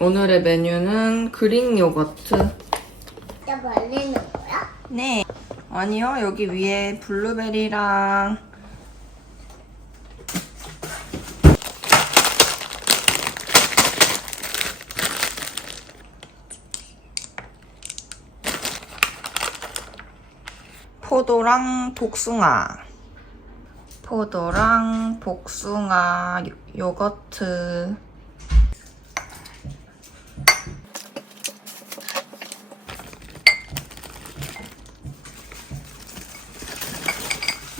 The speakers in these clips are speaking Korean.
오늘의 메뉴는 그릭 요거트. 나 말리는 거야? 네. 아니요, 여기 위에 블루베리랑 포도랑 복숭아. 포도랑 복숭아 요- 요거트.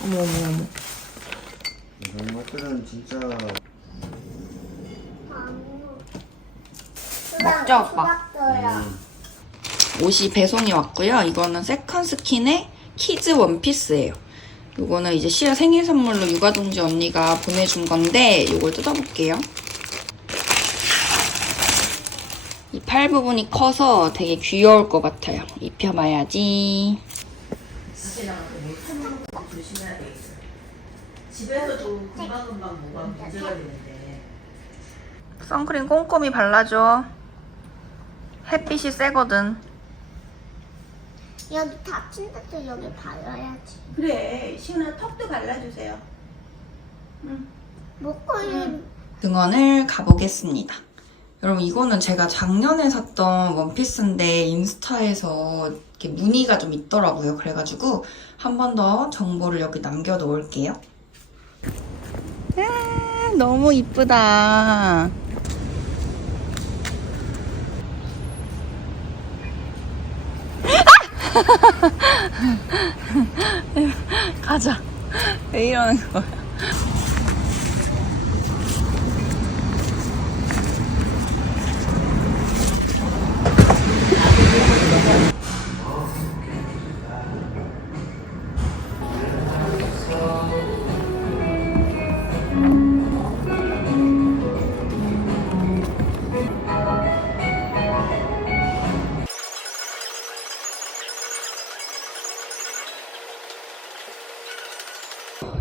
어머 어머 어머. 이런 것들은 진짜 먹자, 오빠. 수박도요. 옷이 배송이 왔고요. 이거는 세컨 스킨의 키즈 원피스예요. 이거는 이제 시아 생일 선물로 육아동지 언니가 보내준 건데 이걸 뜯어볼게요. 이 팔 부분이 커서 되게 귀여울 것 같아요. 입혀봐야지. 집에서도 금방금방 뭐가 문제가 되는데 선크림 꼼꼼히 발라줘. 햇빛이 세거든. 여기 다친 데도 여기 발라야지. 그래 시은아 턱도 발라주세요 목걸이 등원을 가보겠습니다. 여러분 이거는 제가 작년에 샀던 원피스인데 인스타에서 이렇게 무늬가 좀 있더라고요. 그래가지고 한 번 더 정보를 여기 남겨놓을게요. 아, 너무 이쁘다. 가자. 왜 이러는 거야?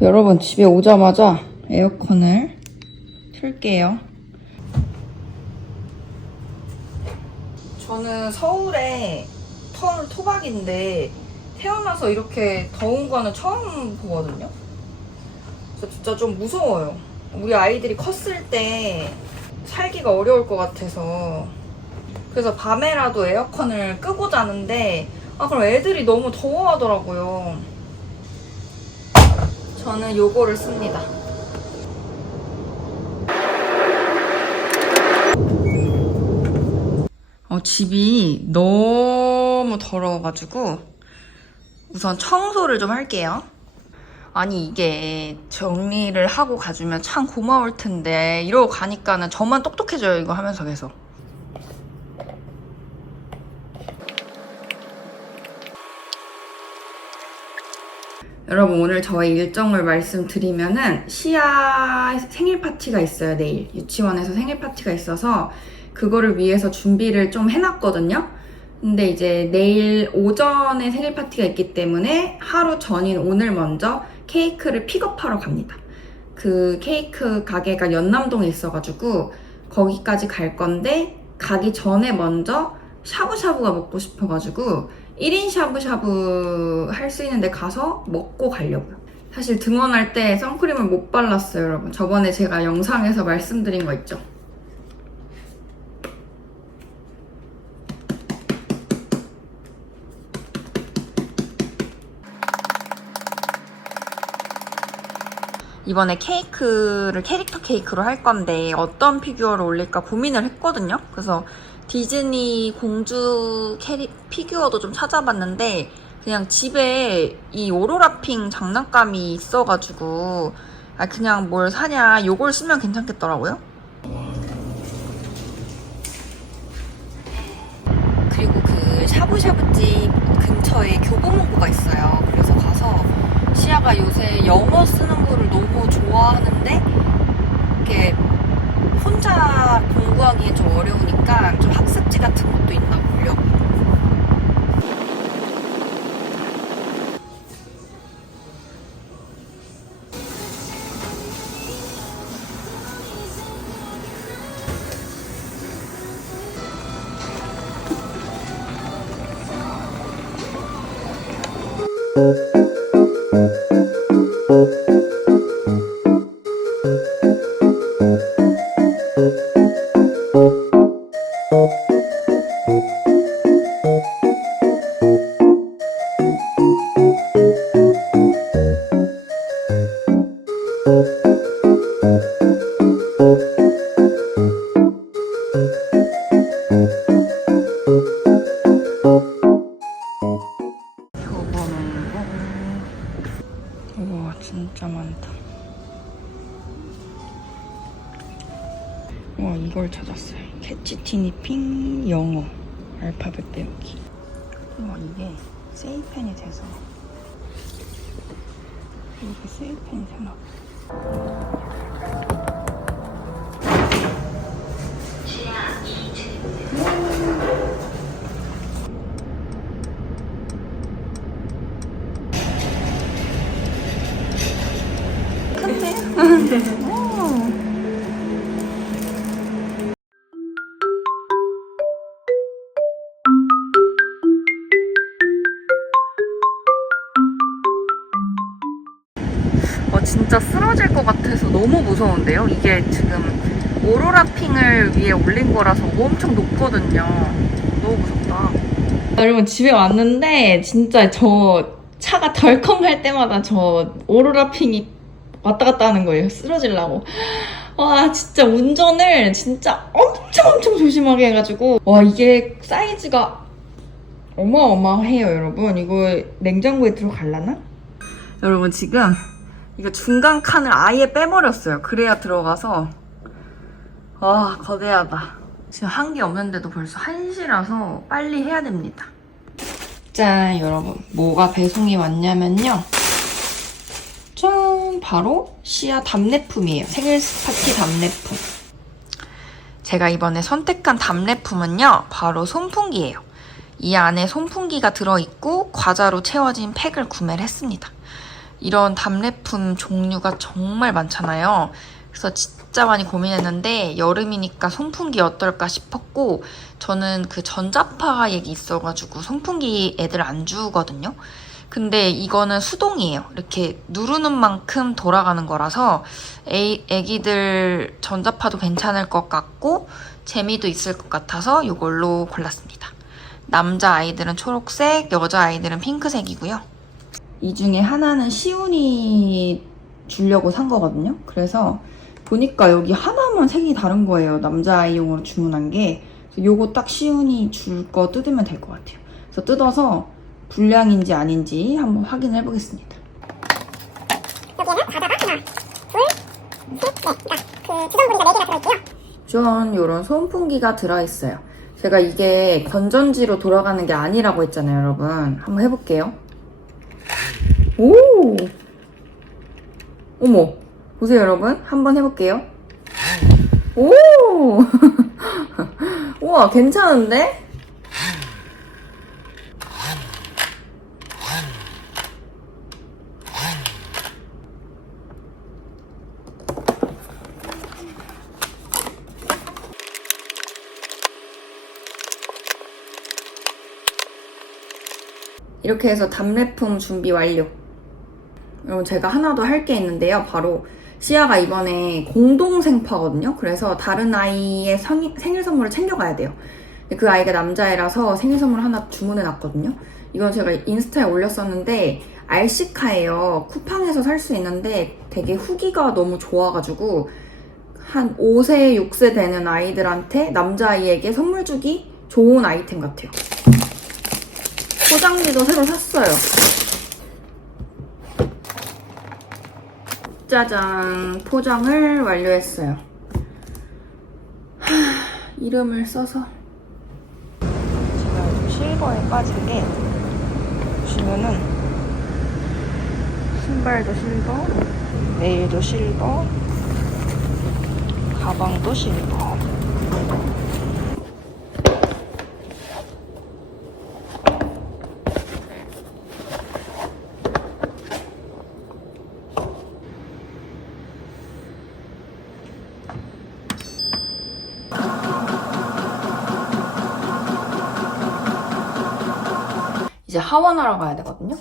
여러분 집에 오자마자 에어컨을 틀게요. 저는 서울에 터울 토박인데 태어나서 이렇게 더운 거는 처음 보거든요. 진짜 좀 무서워요. 우리 아이들이 컸을 때 살기가 어려울 것 같아서 그래서 밤에라도 에어컨을 끄고 자는데 아 그럼 애들이 너무 더워하더라고요. 저는 요거를 씁니다. 어, 집이 너무 더러워가지고 우선 청소를 좀 할게요. 아니 이게 정리를 하고 가주면 참 고마울 텐데 이러고 가니까는 저만 똑똑해져요 이거 하면서 계속. 여러분 오늘 저의 일정을 말씀드리면은 시아 생일 파티가 있어요 내일. 유치원에서 생일 파티가 있어서 그거를 위해서 준비를 좀 해놨거든요. 근데 이제 내일 오전에 생일 파티가 있기 때문에 하루 전인 오늘 먼저 케이크를 픽업하러 갑니다. 그 케이크 가게가 연남동에 있어가지고 거기까지 갈 건데 가기 전에 먼저 샤브샤브가 먹고 싶어가지고 1인 샤브샤브 할 수 있는데 가서 먹고 가려고요. 사실 등원할 때 선크림을 못 발랐어요, 여러분. 저번에 제가 영상에서 말씀드린 거 있죠? 이번에 케이크를 캐릭터 케이크로 할 건데 어떤 피규어를 올릴까 고민을 했거든요. 그래서 디즈니 공주 캐리 피규어도 좀 찾아봤는데 그냥 집에 이 오로라핑 장난감이 있어가지고 아 그냥 뭘 사냐 요걸 쓰면 괜찮겠더라고요. 그리고 그 샤브샤브집 근처에 교보문고가 있어요. 그래서 가서 시아가 요새 영어 쓰는 거를 너무 좋아하는데 이렇게 혼자 공부하기엔 좀 어려우니까 좀 우 걸 찾았어요. 캐치티니핑 영어 알파벳 배우기. 와 이게 세이펜이 돼서. 이렇게 세이펜이 되나 진짜 쓰러질 것 같아서 너무 무서운데요? 이게 지금 오로라 핑을 위에 올린 거라서 엄청 높거든요. 너무 무섭다. 여러분 집에 왔는데 진짜 저 차가 덜컹할 때마다 저 오로라 핑이 왔다 갔다 하는 거예요. 쓰러지려고. 와 진짜 운전을 진짜 엄청 엄청 조심하게 해가지고 와 이게 사이즈가 어마어마해요 여러분. 이거 냉장고에 들어갈라나? 여러분 지금 이거 중간 칸을 아예 빼버렸어요. 그래야 들어가서 와 거대하다. 지금 한게 없는데도 벌써 1시라서 빨리 해야 됩니다. 짠 여러분 뭐가 배송이 왔냐면요. 짠 바로 시아 답례품이에요. 생일 파티 답례품. 제가 이번에 선택한 답례품은요. 바로 손풍기예요. 이 안에 손풍기가 들어있고 과자로 채워진 팩을 구매를 했습니다. 이런 답례품 종류가 정말 많잖아요. 그래서 진짜 많이 고민했는데 여름이니까 손풍기 어떨까 싶었고 저는 그 전자파 얘기 있어가지고 손풍기 애들 안 주거든요. 근데 이거는 수동이에요. 이렇게 누르는 만큼 돌아가는 거라서 애, 애기들 전자파도 괜찮을 것 같고 재미도 있을 것 같아서 이걸로 골랐습니다. 남자 아이들은 초록색, 여자 아이들은 핑크색이고요. 이 중에 하나는 시운이 주려고 산 거거든요. 그래서 보니까 여기 하나만 색이 다른 거예요. 남자아이용으로 주문한 게. 요거 딱 시운이 줄 거 뜯으면 될 것 같아요. 그래서 뜯어서 불량인지 아닌지 한번 확인해 보겠습니다. 여기에는 과자가 하나, 둘, 셋, 넷. 그러니까 그 주전부리가 네 개가 들어있고요. 전 이런 손풍기가 들어있어요. 제가 이게 건전지로 돌아가는 게 아니라고 했잖아요, 여러분. 한번 해볼게요. 오! 어머, 보세요, 여러분. 한번 해볼게요. 오! 우와, 괜찮은데? 이렇게 해서 답례품 준비 완료. 여러분 제가 하나 더 할 게 있는데요. 바로 시아가 이번에 공동생파거든요. 그래서 다른 아이의 성- 생일 선물을 챙겨가야 돼요. 그 아이가 남자애라서 생일 선물 하나 주문해 놨거든요. 이건 제가 인스타에 올렸었는데 알시카예요. 쿠팡에서 살 수 있는데 되게 후기가 너무 좋아가지고 한 5세, 6세 되는 아이들한테 남자아이에게 선물 주기 좋은 아이템 같아요. 포장지도 새로 샀어요. 짜잔, 포장을 완료했어요. 하, 이름을 써서. 제가 좀 실버에 빠진 게, 보시면은, 신발도 실버, 네일도 실버, 가방도 실버. 하원하러 가야 되거든요.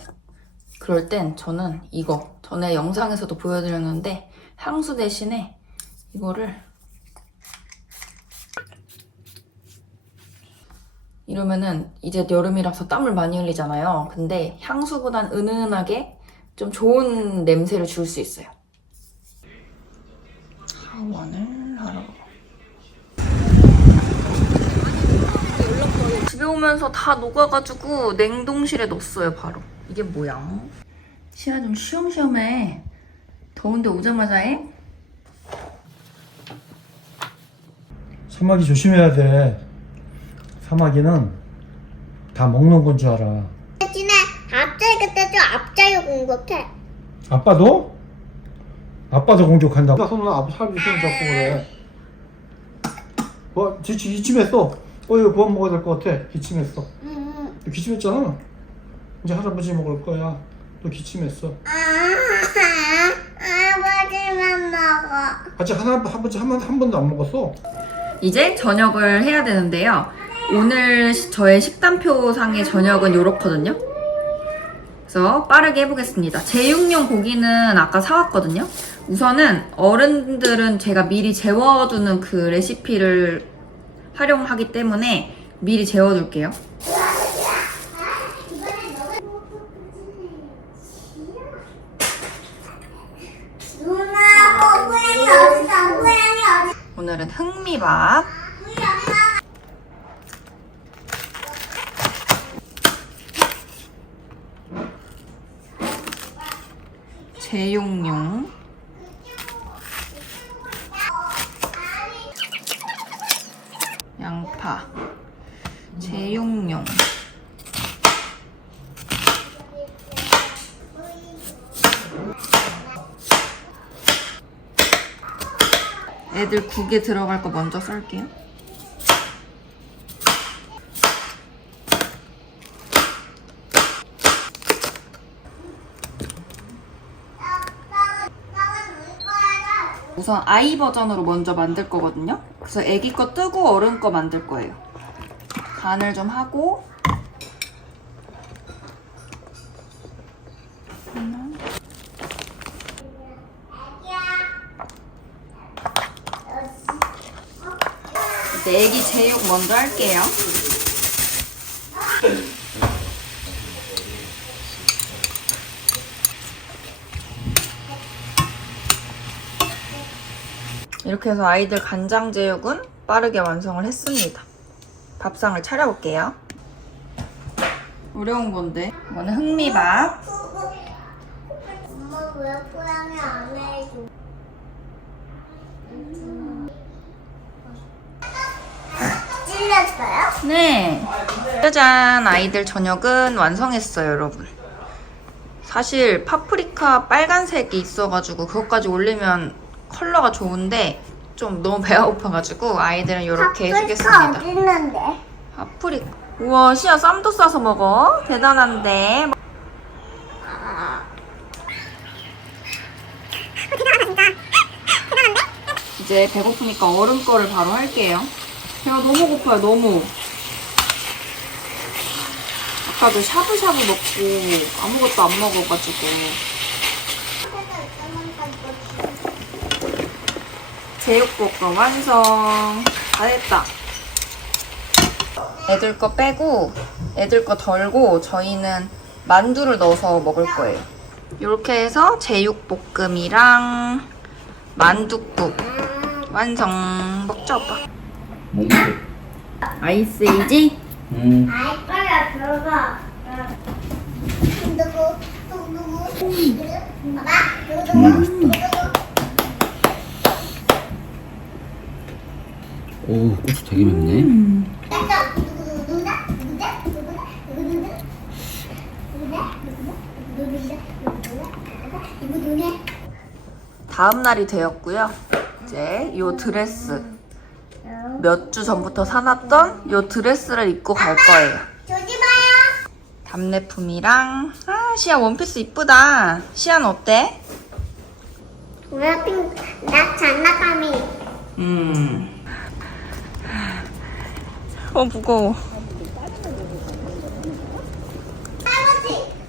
그럴 땐 저는 이거 전에 영상에서도 보여드렸는데 향수 대신에 이거를 이러면은 이제 여름이라서 땀을 많이 흘리잖아요. 근데 향수보단 은은하게 좀 좋은 냄새를 줄 수 있어요. 샤워를 하러. 집에 오면서 다 녹아가지고 냉동실에 넣었어요, 바로. 이게 뭐야? 시야 좀 쉬엄쉬엄 해. 더운데 오자마자 해? 사마귀 조심해야 돼. 사마귀는 다 먹는 건 줄 알아. 대신에 갑자기 그때 좀 앞자리 공격해. 아빠도? 아빠도 공격한다고? 나 손은 아빠 사람이 손 잡고 그래. 뭐, 지치 기침했어. 어, 이거 그만 먹어야 될 것 같아. 기침했어. 음. 너 기침했잖아. 이제 할아버지 먹을 거야. 너 기침했어. 아, 아버지만 먹어. 아직 하나, 한 번째, 한, 번, 한 번도 안 먹었어. 이제 저녁을 해야 되는데요. 오늘 시- 저의 식단표 상의 저녁은 이렇거든요. 그래서 빠르게 해보겠습니다. 제육용 고기는 아까 사왔거든요. 우선은 어른들은 제가 미리 재워두는 그 레시피를 활용하기 때문에 미리 재워둘게요. 오늘은 흑미밥. 제육용. 양파. 제육용. 애들 국에 들어갈 거 먼저 썰게요. 우선 아이 버전으로 먼저 만들 거거든요. 그래서 애기 거 뜨고 어른 거 만들 거예요. 간을 좀 하고 애기 제육 먼저 할게요. 이렇게 해서 아이들 간장 제육은 빠르게 완성을 했습니다. 밥상을 차려볼게요. 어려운 건데. 이거는 흑미밥. 엄마 왜 고양이 안 해줘? 찔렸어요? 네. 짜잔, 아이들 저녁은 완성했어요, 여러분. 사실 파프리카 빨간색이 있어가지고 그것까지 올리면 컬러가 좋은데 좀 너무 배가 고파가지고 아이들은 이렇게 해주겠습니다. 어디 있는데? 파프리카. 우와, 시야 쌈도 싸서 먹어. 대단한데. 이제 배고프니까 얼음 거를 바로 할게요. 배가 너무 고파요, 너무. 아까도 샤브샤브 먹고 아무것도 안 먹어가지고. 제육볶음 완성. 다 됐다. 애들 거 빼고 애들 거 덜고 저희는 만두를 넣어서 먹을 거예요. 이렇게 해서 제육볶음이랑 만두국 완성. 먹자 오빠. 아이스이지? 음. 아이 빨리 들어가. 누구? 누구? 봐봐. 누구? 누구? 오, 고추 되게 맵네. 누구네? 다음 날이 되었고요. 이제 이 드레스 몇 주 전부터 사놨던 이 드레스를 입고 갈 거예요. 조지 마요. 답례품이랑 아 시아 원피스 이쁘다. 시아는 어때? 나 장난감이 음. 어 무거워.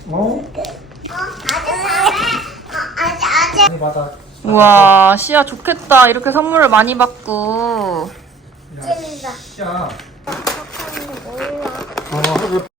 어? 아니 받아. 어, 우와 시야 좋겠다. 이렇게 선물을 많이 받고. 야, 야. 어.